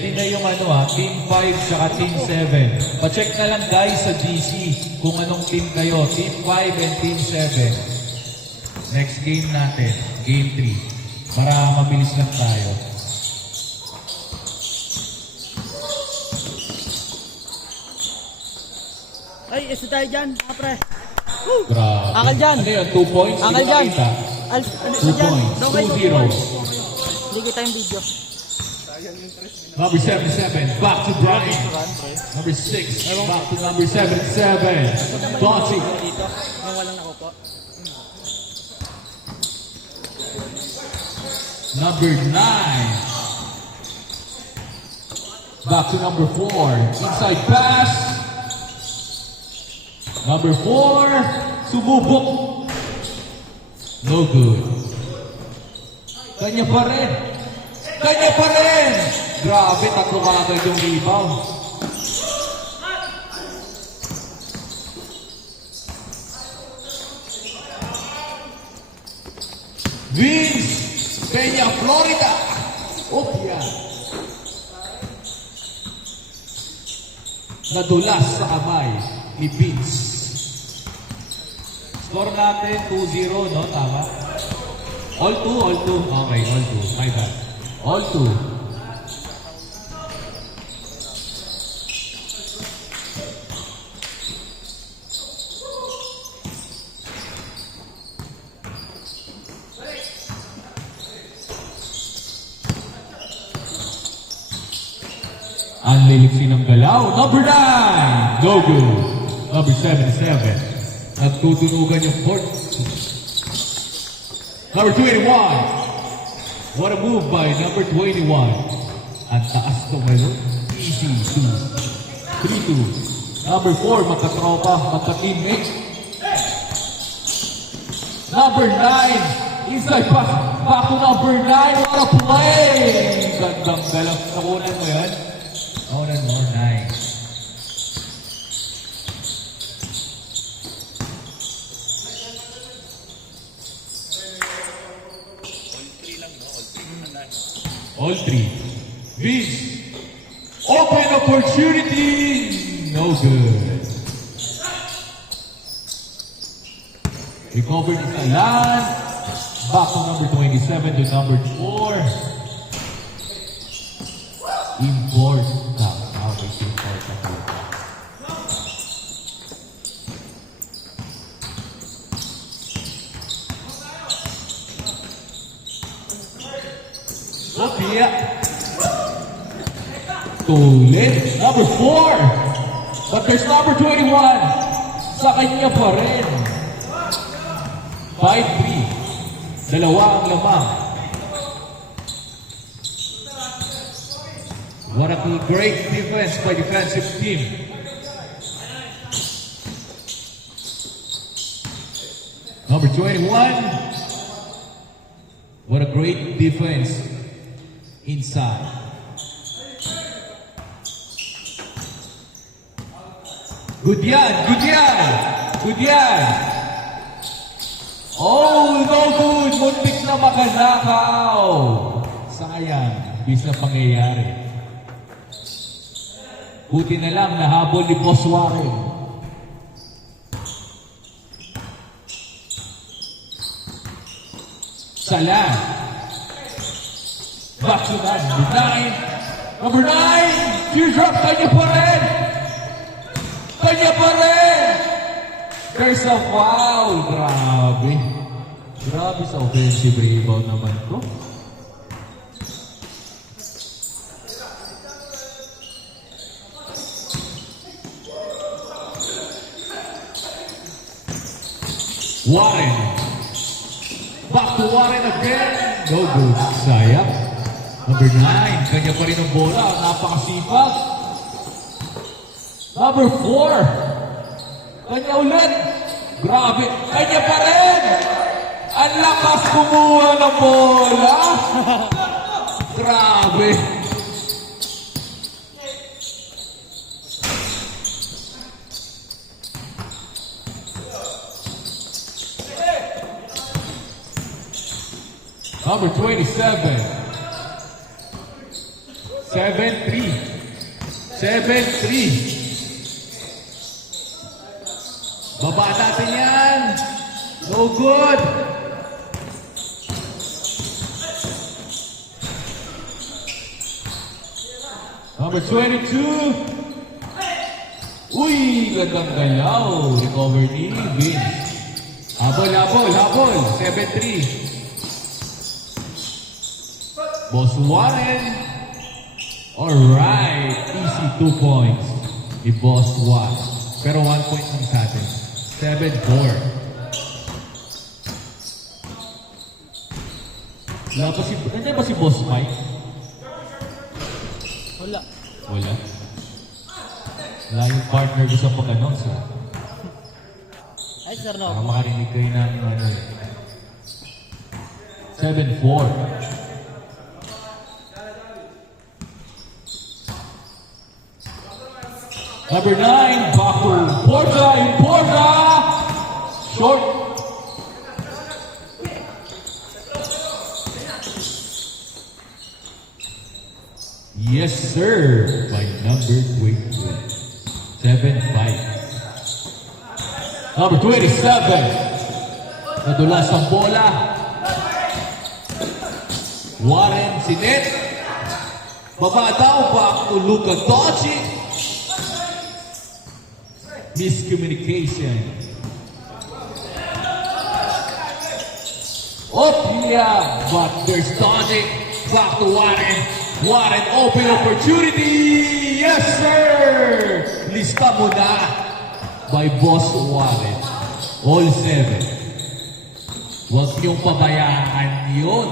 Ready na yung Team 5 tsaka Team 7. Pa-check na lang guys sa GC kung anong team kayo. Team 5 and Team 7. Next game natin, Game 3. Para mabilis lang tayo. Ay, isa tayo dyan, pre. Grabe. Akal dyan. Ano yun? 2 points? Akal dyan. Kita? Ano 2 dyan? points. Okay, 2-0. Hindi kita yung video. Number 77, back to Brian. Number 6, back to number 77. Dottie. Dito, nung walang nakupo. Number 9. Back to number 4. Inside pass. Number 4. Sumubok. No good. Kanya pa rin. Kanya pa rin. Grabe, tatlo ka agad yung rebound. Vince Peña, Florida. Opia. Nadulas sa kamay ni Vince. Score natin 2-0, no? Tama? All 2, all 2. Okay, all 2. My bad. All 2. Ang liliksi ng galaw. Number 9. Go good. Number 77. Nagtutunugan yung court. Number 21. What a move by number 21. Ang taas to ngayon. Easy 2. 3-2. Number 4. Magkatropa. Magka-teammate. Number 9. Inside pass. Back to number 9. What a play. Gandang galaw. Nakunan mo yan. Nakunan mo. Nice. All 3. Vince. Open opportunity. No good. Recovered is Alan. Back to number 27 to number 4. Import. How is import? Sophia. Tulit. Number 4. But there's number 21. Sa kanya pa rin. 5-3. Dalawa ang lamang. What a great defense by defensive team. Number 21. What a great defense inside. Good yan, good yan, good yan. Oh, no good. Muntik na makanakaw. Sayang, bis na pangyayari. Buti na lang nahabol ni Boss Warren. Salah. Back to number 9. Number 9. Teardrop. Kanya pa rin. Kanya pa rin. There's a foul. Grabe. Grabe sa offensive rebound naman to. Warren. Back to Warren again. No good. Sayang. Number 9. Kanya pa rin ang bola. Napakasipag. Number 4. Kanya ulit. Grabe. Kanya pa rin. Ang lakas kumuha ng bola. Grabe. Number 27. 7-3. 7-3. Baba natin yan. No good. Number 22. Uy, gandang galaw. Recover ni Vince. Habol. 7-3. Boss Warren. Alright. Easy 2 points. Ni Boss Warren. Pero 1 point lang sa atin. 7-4. Nandiyan ba si Boss Mike? Wala. Wala. Wala yung partner ko sa pag-announce, ha? Ay, sir, Baka no. makarinig kayo ng ano. 7-4. Number 9, back to Porta. Short. Yes, sir. By number 20. 7-5. Number 27. Nadulas ang bola. Warren Sinet. Baba daw, back to Luka Doncic. Miscommunication. Yeah, but there's Doncic. Back to Warren. Warren, open opportunity. Yes, sir. Lista mo na by Boss Warren. All 7. Huwag niyong pabayaan yun.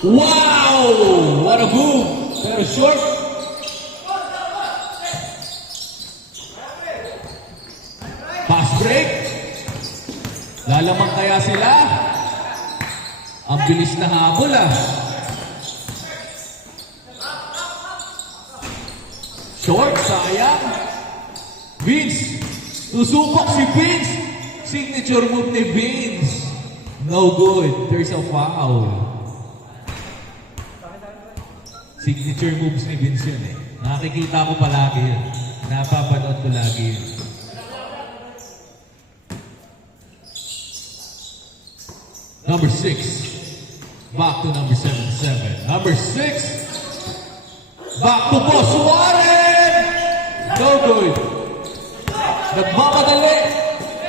Wow! What a move! Pero short. Pass break. Lalamang kaya sila? Ang bilis na habol, ah. Short, sayang. Vince. Susubok si Vince. Signature move ni Vince. No good. There's a foul. Signature moves ni Vince yun, eh. Nakikita ko palagi yun. Napapanood ko lagi yun. Number 6. Back to number 7-7. Number 6. Back to Boss Warren! No good. Nagmamadali.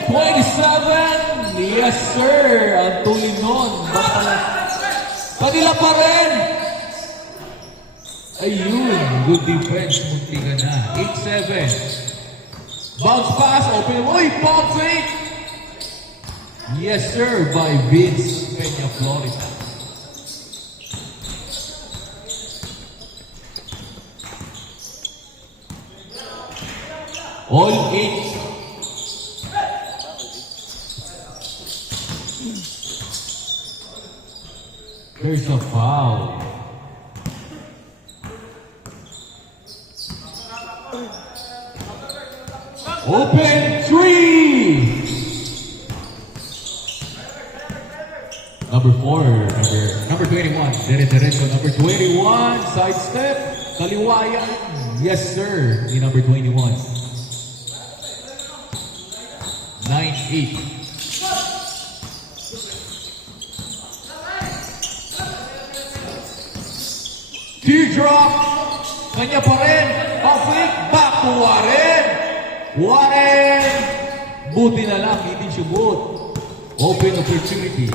27. Yes, sir. Ang tuloy nun. Kanila pa rin. Ayun. Good defense. Munti ka na. 8-7. Bounce pass. Open. Uy, pump fake. Yes, sir. By Vince Peña, Florida. All 8. There's a foul. Open 3. Number 4, number 21. Dire-diretso, number 21. Side step. Kaliwayan. Yes, sir. Ni number 21. 9-8. Teardrop. Kanya pa rin. Off-flick. Back to Warren. Warren. Buti na lang. Hindi shoot. Open opportunity.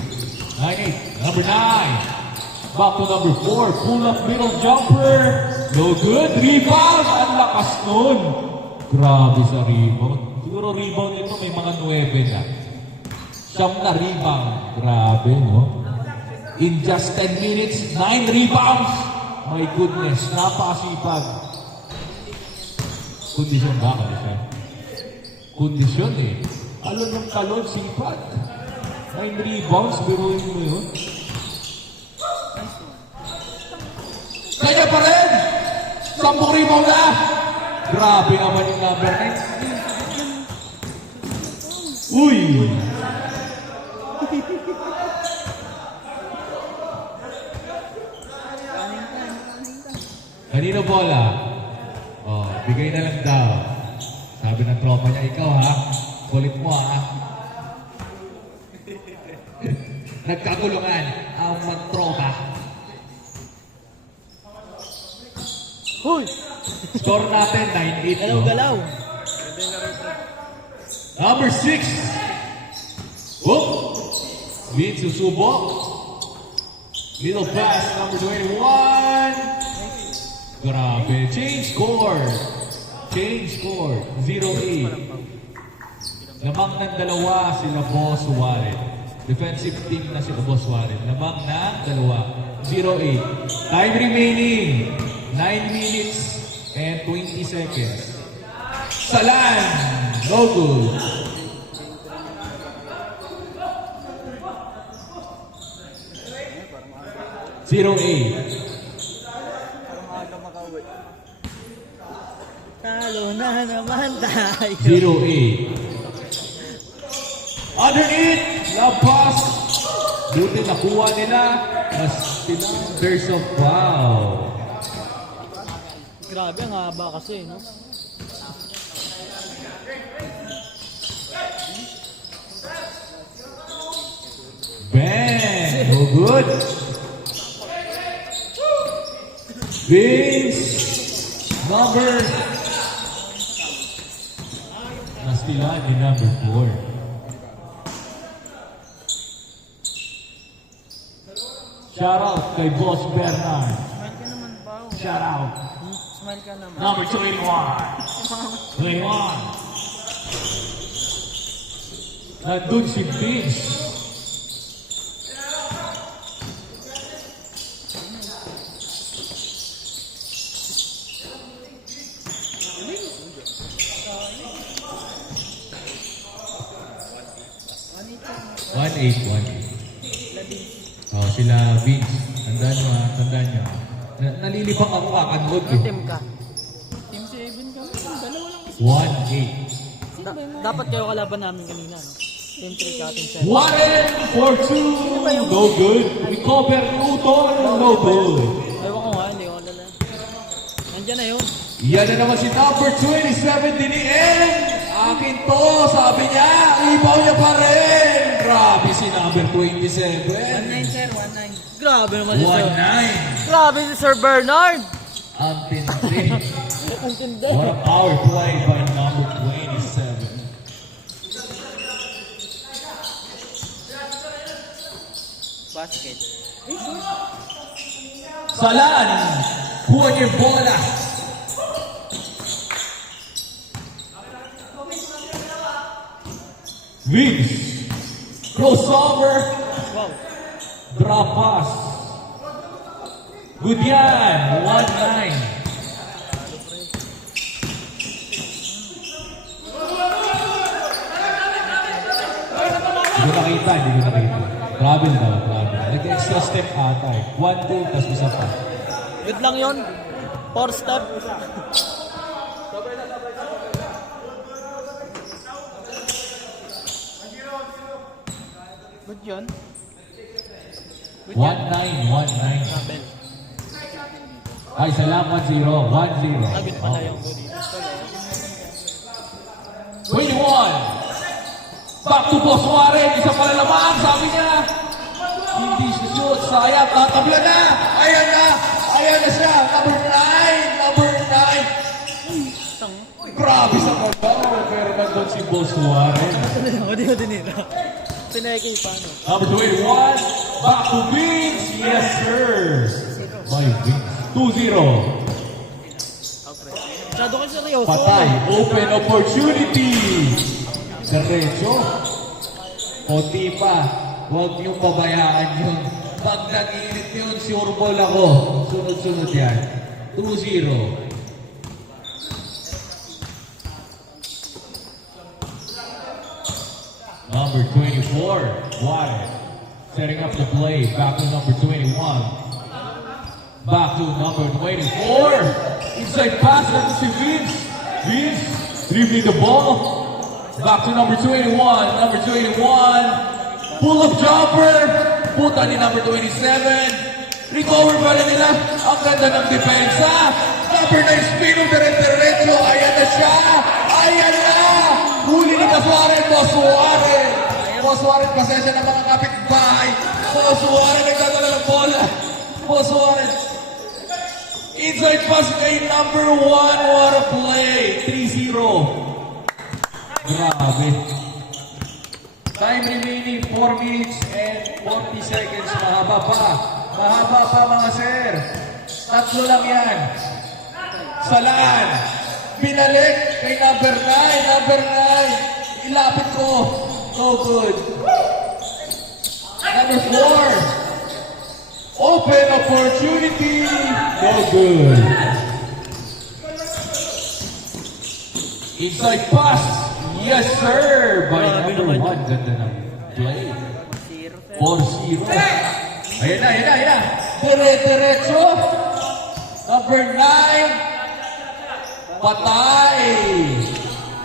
9-8. Number 9. Back to number 4. Pull up middle jumper. No good. Rebound. Ang lakas nun. Grabe sa rebound. Siguro rebound nito may mga 9 na. Siyam na rebound. Grabe, no? In just 10 minutes, 9 rebounds. My goodness. Napakasipag. Kondisyon ba? Kondisyon, eh. Alon ng talon, sipag. 9 rebounds, biruin mo yun. Kanya pa rin! 10 rebound na! Grabe naman yung number 9. Uy! Kanino bola? Oh, bigay na lang daw. Sabi ng tropa niya, ikaw ha? Kulit mo ha? Nagkagulungan ang magtropa. Hoy! Score natin, 9-8. no? Galaw-galaw. Number 6. Whoop! Vince susubok. Little pass, number 21. Grabe. Change score. Change score. 0-8. Lamang ng dalawa sila Boss Warren. Defensive team na sila Boss Warren. Lamang ng dalawa. 0-8. Time remaining. 9 minutes and 20 seconds. Salan. No good. Zero eight. Talo na naman tayo. 0-8. Underneath, lampas. Buti nakuha nila. Mas sila, there's a foul. Grabe, ang haba kasi, no? Bang! No good. Vince, number. Nastilan ni number 4. Shout out kay Boss Bernard. Smile ka naman, Pao. Shout out. Smile ka naman. Number 21. 21. Nandun si Vince. One eight. Oh, sila Vince. Tandaan nyo ha, tandaan nyo. Nalilipang ako kakanood eh. Team ka. Team 7 kami. Dalawa lang kasi. 1-8. Dapat kayo kalaban namin kanina, no? Team 3 ka, team 7. Warren for 2. No good. Recover ni Utol. No good. Ewan ko nga, hindi ko alala. Nandiyan na yun. Yan na naman si number 27 dinien. Akin to, sabi niya. Ibaw niya pa rin. Grabe si number 27. 1-9, sir. 1-9. Grabe naman si Sir. 1-9. Grabe si Sir Bernard. Ang tindi. Ang tindi. What a power play by number 27. Basket. Salan. Buwan yung bola. Vince. Crossover. Wow. Drop pass. Good yan. 1-9. Hindi ko nakita, hindi ko nakita. Travel daw, travel. Nag-extra step ata eh. 1-2, tapos isa pa. Good lang yun. 4 step. Good yun. 1-9, 1-9. Tabel. Ay, salamat 1-0. 1-0. Agad pala yung good. 21. Back to Boss Warren. Isa pala naman. Sabi niya. Hindi shoot. Sayang. Tatabla na. Ayan na. Ayan na siya. Number 9. Number 9. Tang. Grabe sa kagaw. Pero nandun si Boss Warren. Hindi ko dinila. Pinakita no. Number 21. Back to Vince. Yes, sir. By Vince. 2-0. Masyado kayo seryoso. Patay. Open opportunity. Diretso. Konti pa. Huwag niyong pabayaan yun. Pag nag-init yun, sureball ako. Sunod-sunod yan. 2-0. Number 24. Wyatt. Setting up the play. Back to number 21. Back to number 24. Inside pass. That's si Vince. Vince dribbling the ball. Back to number 21. Number 21. Pull-up jumper. Puta ni number 27. Recover pa rin nila. Ang ganda ng depensa. Number 9 spin of diretso. Ayan na siya. Ayan na. Huli ni Casuarez. Boss Suarez. Boss Suarez, pasensya ng mga kapitbahay. Boss Suarez, nagdadala ng bola. Boss Suarez. Inside pass kay number 1. What a play. 3-0. Grabe. Time remaining 4 minutes and 40 seconds. Mahaba pa. Mahaba pa mga sir. Tatlo lang yan. Salan. Binalik kay number 9. Number 9. Ilapit ko. No good. Number 4. Open opportunity. No good. Inside pass. Yes, sir. By number 1. Ganda ng play. 4-0. Ayan na, ayan na, ayan na. Diretso. Number 9. Patay.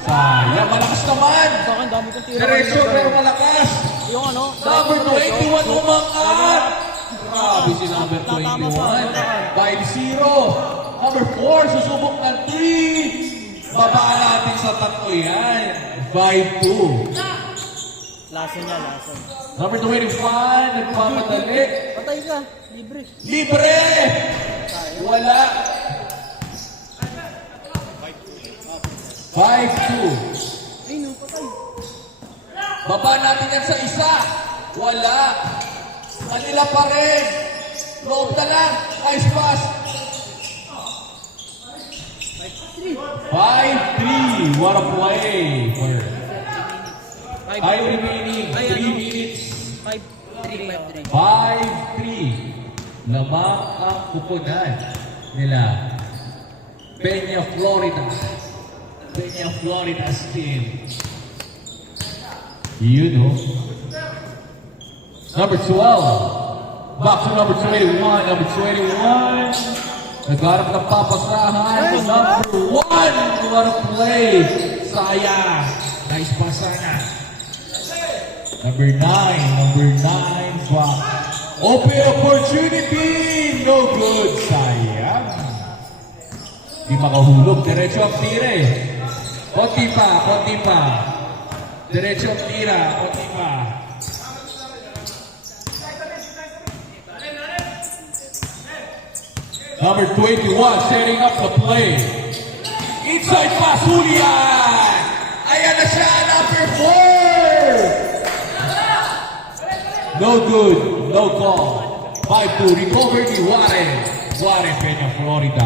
Sayang, malakas naman. Sa akin, dami kong tira. Diretso pero malakas. Yung ano? Number 21 umangat. Grabe si number 21. 5-0. Number 4, susubok ng 3. Babaan natin sa tatlo yan. 5-2. Lasa niya, lasa. Number 25, nagpapadali. Patay ka. Libre. Libre! Wala. 5-2. Ay, no, patay. Baba natin yan sa isa. Wala. Manila pa rin. Loob na lang. Nice pass. 5-3. What a play. 5 remaining. 3 minutes. 5-3. 5-3. Lamang ang kupunan nila. Peña, Florida. Peña, Florida's team. You know. Number 12. Back to number 21. Number 21. Nagharap ng papasahan. Number 1. What a play. Sayang. Nice pasana. Number 9. Number 9. Back. Open opportunity. No good. Sayang. Di makahulog. Diretso ang tira eh. Konti pa. Konti pa. Diretso ang tira. Konti pa. Number 21 setting up the play. Inside pass, Julian! Ayan na siya, number 4! No good, no call. 5-2, recover ni Juarez. Juarez, Peña, Florida.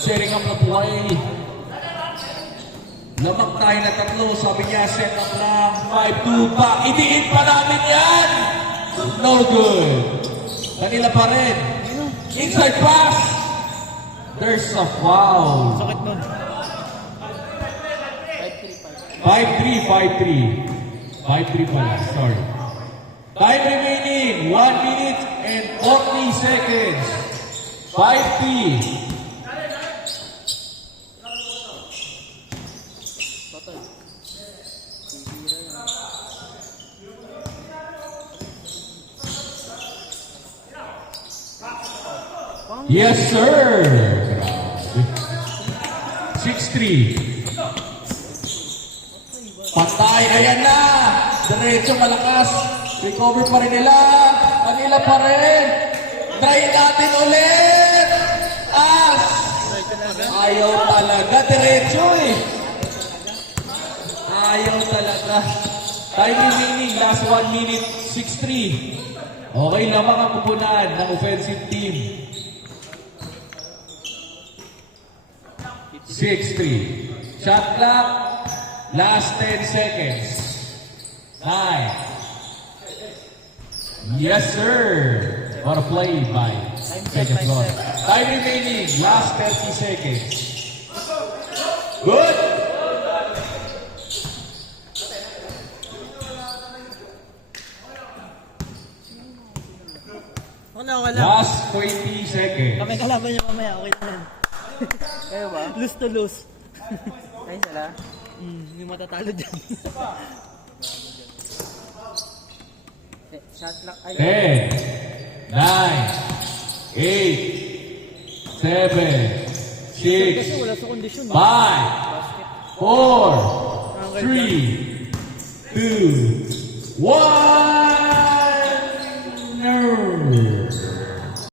Setting up the play. Lamang tayo na tatlo, sabi niya, set up lang. 5-2 pa, idiin pa namin yan! No good. Kanila pa rin. Inside pass. There's a foul. Sakit nun. 5-3. 5-3 pala. Sorry. Time remaining. 1 minute and 40 seconds. 5-3. Patay. Yes, sir. 6-3. Patay. Ayan na. Diretso malakas. Recover pa rin nila. Kanila pa rin. Try natin ulit. As. Ayaw talaga. Diretso eh. Ayaw talaga. Time remaining. Last 1 minute. 6-3. Okay lamang ang kupunan ng offensive team. 6-3. Shot clock. Last 10 seconds. 9. Yes, sir. What a play by Peña Flores. Time remaining. Last 30 seconds. Good. Wala. Last 20 seconds. Kami kalaban niya mamaya, okay na yan. Kayo ba? Lose to lose. Ay, sala. Yung matatalo dyan. Shot lang. Ay, 10, 9, 8, 7, Kasi 6, wala sa kondisyon. 5, 4, 3,